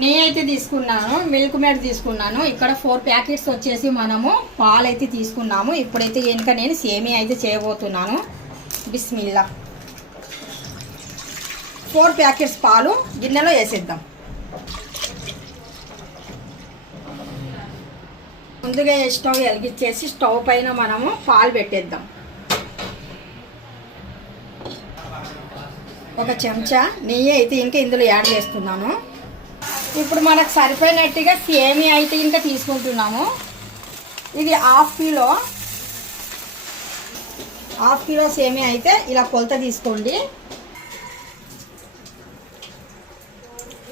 నెయ్యి అయితే తీసుకున్నాను, మిల్క్ మేడ్ తీసుకున్నాను. ఇక్కడ 4 ప్యాకెట్స్ వచ్చేసి మనము పాలు అయితే తీసుకున్నాము. ఇప్పుడైతే కనుక నేను సేమియా అయితే చేయబోతున్నాను. బిస్మిల్లా. 4 ప్యాకెట్స్ పాలు గిన్నెలో వేసేద్దాం. ముందుగా స్టవ్ వెలిగించేసి స్టవ్ పైన మనము పాలు పెట్టేద్దాం. ఒక చెంచా నెయ్యి అయితే ఇంకా ఇందులో యాడ్ చేస్తున్నాను. ఇప్పుడు మనకు సరిపోయినట్టుగా సేమియా అయితే ఇంకా తీసుకుంటున్నాము. ఇది హాఫ్ కిలో సేమియా అయితే ఇలా కొలత తీసుకోండి.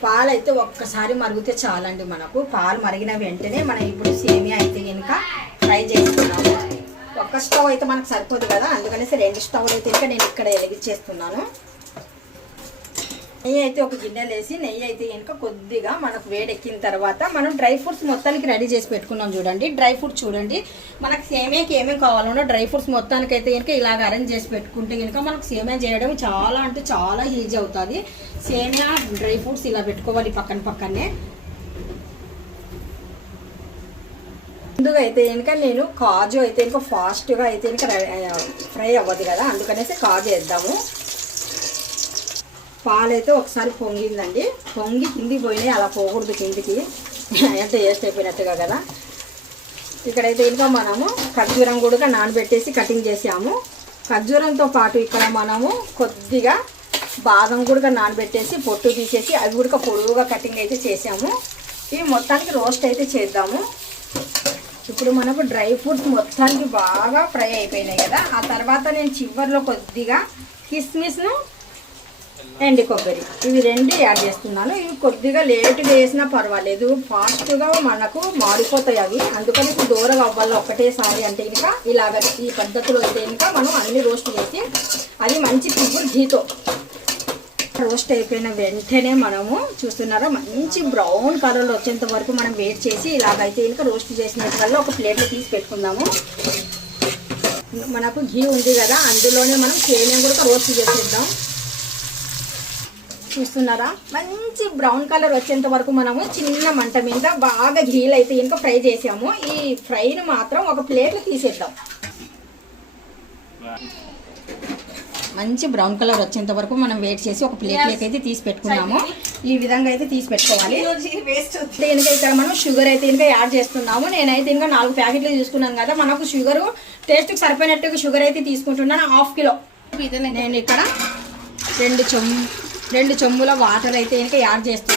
పాలు అయితే ఒక్కసారి మరిగితే చాలండి. మనకు పాలు మరిగిన వెంటనే మనం ఇప్పుడు సేమియా అయితే కనుక ఫ్రై చేసుకున్నాము. ఒక్క స్టవ్ అయితే మనకు సరిపోదు కదా, అందుకనేసి 2 స్టవ్లు అయితే ఇంకా నేను ఇక్కడ వెలిగించేస్తున్నాను. నెయ్యి అయితే ఒక గిన్నెలు వేసి నెయ్యి అయితే కనుక కొద్దిగా మనకు వేడెక్కిన తర్వాత మనం డ్రై ఫ్రూట్స్ మొత్తానికి రెడీ చేసి పెట్టుకున్నాం. చూడండి డ్రై ఫ్రూట్స్ చూడండి, మనకు సేమియాకి ఏమేమి కావాలన్నా డ్రై ఫ్రూట్స్ మొత్తానికి అయితే కనుక ఇలాగ అరేంజ్ చేసి పెట్టుకుంటే కనుక మనకు సేమియా చేయడం చాలా అంటే చాలా ఈజీ అవుతుంది. సేమియా డ్రై ఫ్రూట్స్ ఇలా పెట్టుకోవాలి పక్కనే. ముందుగా అయితే కనుక నేను కాజు అయితే కనుక ఫాస్ట్గా అయితే కనుక ఫ్రై అవ్వదు కదా, అందుకనేసి కాజు వేద్దాము. పాలు అయితే ఒకసారి పొంగిందండి, పొంగి కిందికి పోయినాయి. అలా పోకూడదు కిందికి, అంటే వేస్ట్ అయిపోయినట్టుగా కదా. ఇక్కడైతే ఇంకా మనము ఖర్జూరం కూడా నానబెట్టేసి కటింగ్ చేసాము. ఖర్జూరంతో పాటు ఇక్కడ మనము కొద్దిగా బాదం కూడా నానబెట్టేసి పొట్టు తీసేసి అవి కూడా పొడుగుగా కటింగ్ అయితే చేసాము. ఇవి మొత్తానికి రోస్ట్ అయితే చేద్దాము. ఇప్పుడు మనకు డ్రై ఫ్రూట్స్ మొత్తానికి బాగా ఫ్రై అయిపోయినాయి కదా. ఆ తర్వాత నేను చివర్లో కొద్దిగా కిస్మిస్ను ఎండి కొబ్బరి ఇవి 2 యాడ్ చేస్తున్నాను. ఇవి కొద్దిగా లేటుగా వేసినా పర్వాలేదు, ఫాస్ట్గా మనకు మాడిపోతాయి అవి. అందుకని ఇప్పుడు దూరగా అవ్వాలి ఒక్కటేసారి అంటే కనుక ఇలాగ ఈ పద్ధతిలో అయితే కనుక మనం అన్ని రోస్ట్ చేసి అది మంచి ప్యూర్ ఘీతో రోస్ట్ అయిపోయిన వెంటనే మనము చూస్తున్నారా మంచి బ్రౌన్ కలర్లో వచ్చేంత వరకు మనం వెయిట్ చేసి ఇలాగైతే కనుక రోస్ట్ చేసినట్టు వల్ల ఒక ప్లేట్లో తీసి పెట్టుకుందాము. మనకు ఘీ ఉంది కదా, అందులోనే మనం సేమియా కూడా రోస్ట్ చేసేద్దాం. చూస్తున్నారా మంచి బ్రౌన్ కలర్ వచ్చేంత వరకు మనము చిన్న మంట మీద బాగా ఘీలు అయితే ఇంకా ఫ్రై చేసాము. ఈ ఫ్రైని మాత్రం ఒక ప్లేట్లో తీసేద్దాం. మంచి బ్రౌన్ కలర్ వచ్చేంత వరకు మనం వెయిట్ చేసి ఒక ప్లేట్లోకి అయితే తీసి పెట్టుకున్నాము. ఈ విధంగా అయితే తీసి పెట్టుకోవాలి. దీనికి ఇక్కడ మనం షుగర్ అయితే ఇంకా యాడ్ చేస్తున్నాము. నేనైతే ఇంకా 4 ప్యాకెట్లు తీసుకున్నాను కదా, మనకు షుగరు టేస్ట్కి సరిపోయినట్టుగా షుగర్ అయితే తీసుకుంటున్నాను. 1/2 కిలో. నేను ఇక్కడ 2 చెంబుల వాటర్ అయితే ఇంకా యాడ్ చేస్తున్నాను.